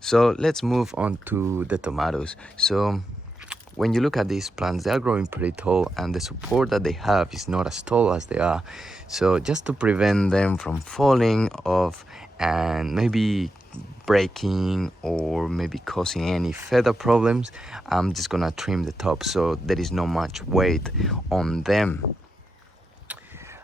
So let's move on to the tomatoes. So when you look at these plants, they are growing pretty tall, and the support that they have is not as tall as they are. So just to prevent them from falling off and maybe breaking or maybe causing any further problems, I'm just gonna trim the top so there is not much weight on them.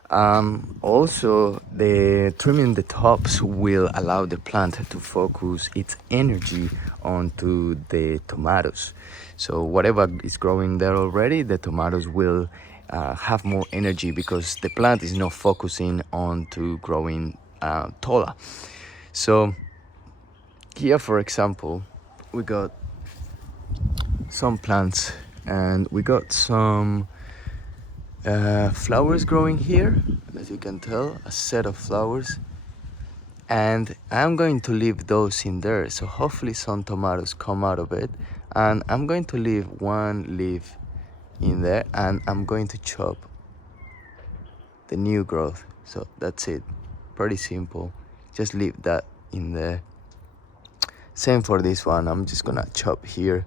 Also, the trimming the tops will allow the plant to focus its energy onto the tomatoes. So whatever is growing there already, the tomatoes will have more energy because the plant is not focusing on to growing taller. So here, for example, we got some plants and we got some flowers growing here, as you can tell, a set of flowers, and I'm going to leave those in there, so hopefully some tomatoes come out of it. And I'm going to leave one leaf in there, and I'm going to chop the new growth. So that's it, pretty simple, just leave that in there. Same for this one, I'm just gonna chop here.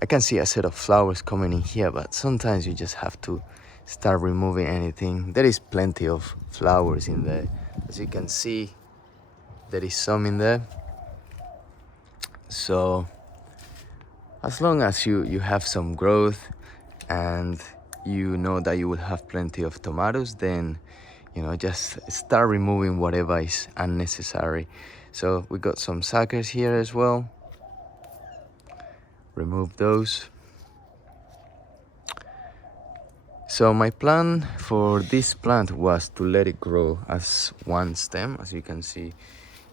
I can see a set of flowers coming in here, but sometimes you just have to start removing anything. There is plenty of flowers in there. As you can see, there is some in there. So as long as you have some growth and you know that you will have plenty of tomatoes, then just start removing whatever is unnecessary. So we got some suckers here as well. Remove those. So my plan for this plant was to let it grow as one stem. As you can see,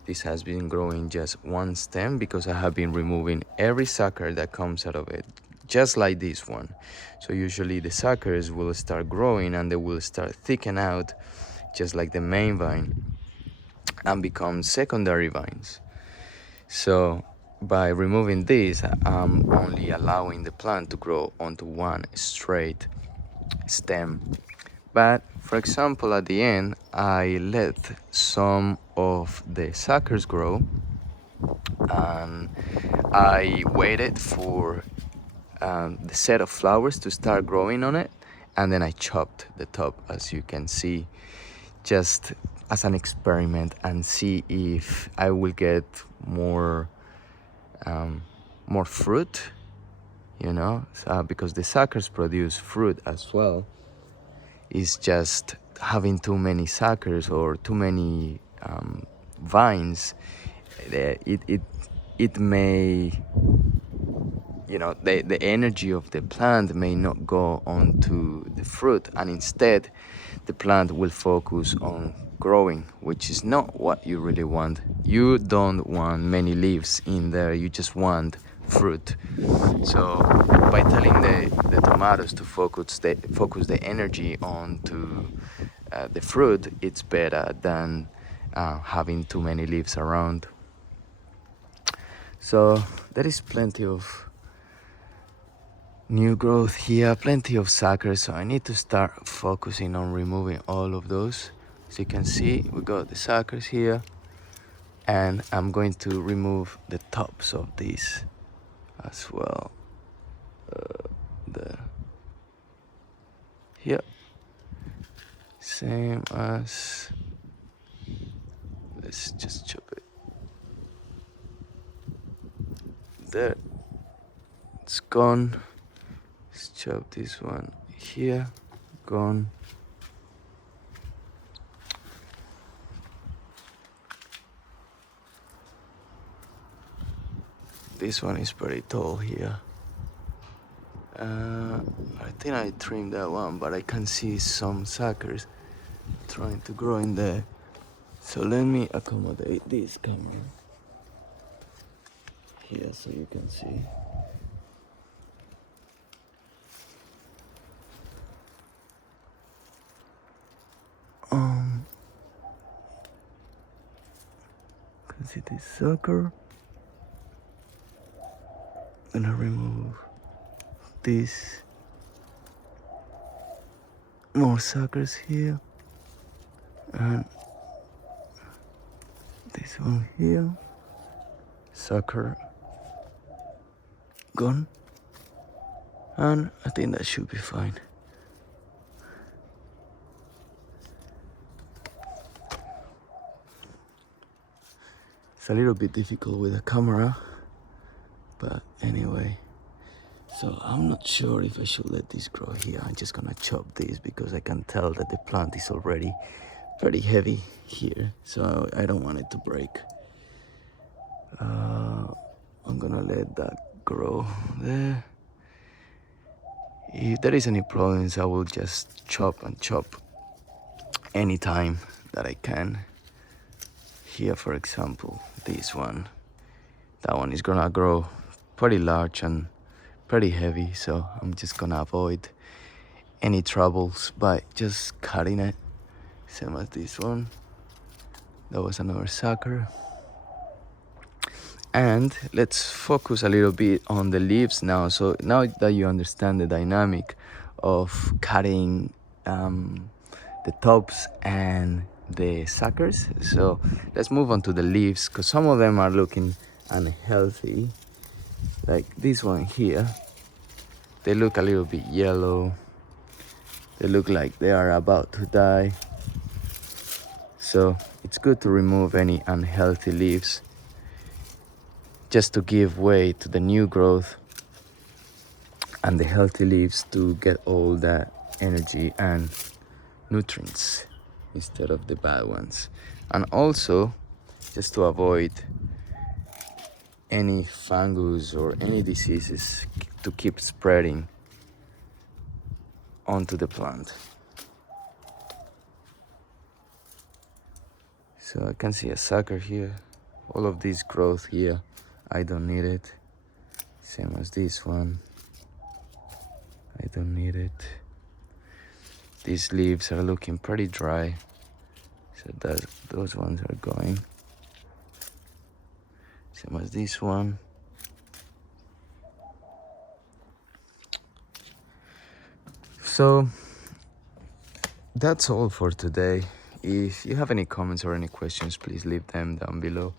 this has been growing just one stem because I have been removing every sucker that comes out of it, just like this one. So usually the suckers will start growing and they will start thicken out just like the main vine and become secondary vines. So by removing this, I'm only allowing the plant to grow onto one straight stem. But for example, at the end, I let some of the suckers grow and I waited for the set of flowers to start growing on it, and then I chopped the top, as you can see, just as an experiment and see if I will get more fruit, because the suckers produce fruit as well. It's just having too many suckers or too many vines, it may, the energy of the plant may not go onto the fruit, and instead the plant will focus on growing, which is not what you really want. You don't want many leaves in there, you just want fruit. So by telling the tomatoes to focus the energy onto the fruit, it's better than having too many leaves around. So there is plenty of new growth here, plenty of suckers, so I need to start focusing on removing all of those. As you can see, we got the suckers here, and I'm going to remove the tops of these as well. Here, same as, let's just chop it there, it's gone. Let's chop this one here, gone. This one is pretty tall here. I think I trimmed that one, but I can see some suckers trying to grow in there. So let me accommodate this camera here so you can see. Can see this sucker. I'm gonna remove this. More suckers here, and this one here. sucker gone, and I think that should be fine. It's a little bit difficult with the camera, but anyway. So I'm not sure if I should let this grow here. I'm just gonna chop this because I can tell that the plant is already pretty heavy here, so I don't want it to break. I'm gonna let that grow there. If there is any problems, I will just chop and chop anytime that I can. Here, for example, this one, that one is gonna grow pretty large and pretty heavy, so I'm just gonna avoid any troubles by just cutting it. Same as this one. That was another sucker. And let's focus a little bit on the leaves now. So now that you understand the dynamic of cutting the tops and the suckers, so let's move on to the leaves, because some of them are looking unhealthy. Like this one here, they look a little bit yellow. They look like they are about to die. So it's good to remove any unhealthy leaves, just to give way to the new growth and the healthy leaves to get all that energy and nutrients instead of the bad ones. And also just to avoid any fungus or any diseases to keep spreading onto the plant. So I can see a sucker here. All of this growth here, I don't need it. Same as this one, I don't need it. These leaves are looking pretty dry, so those ones are going. Same as this one. So that's all for today. If you have any comments or any questions, please leave them down below.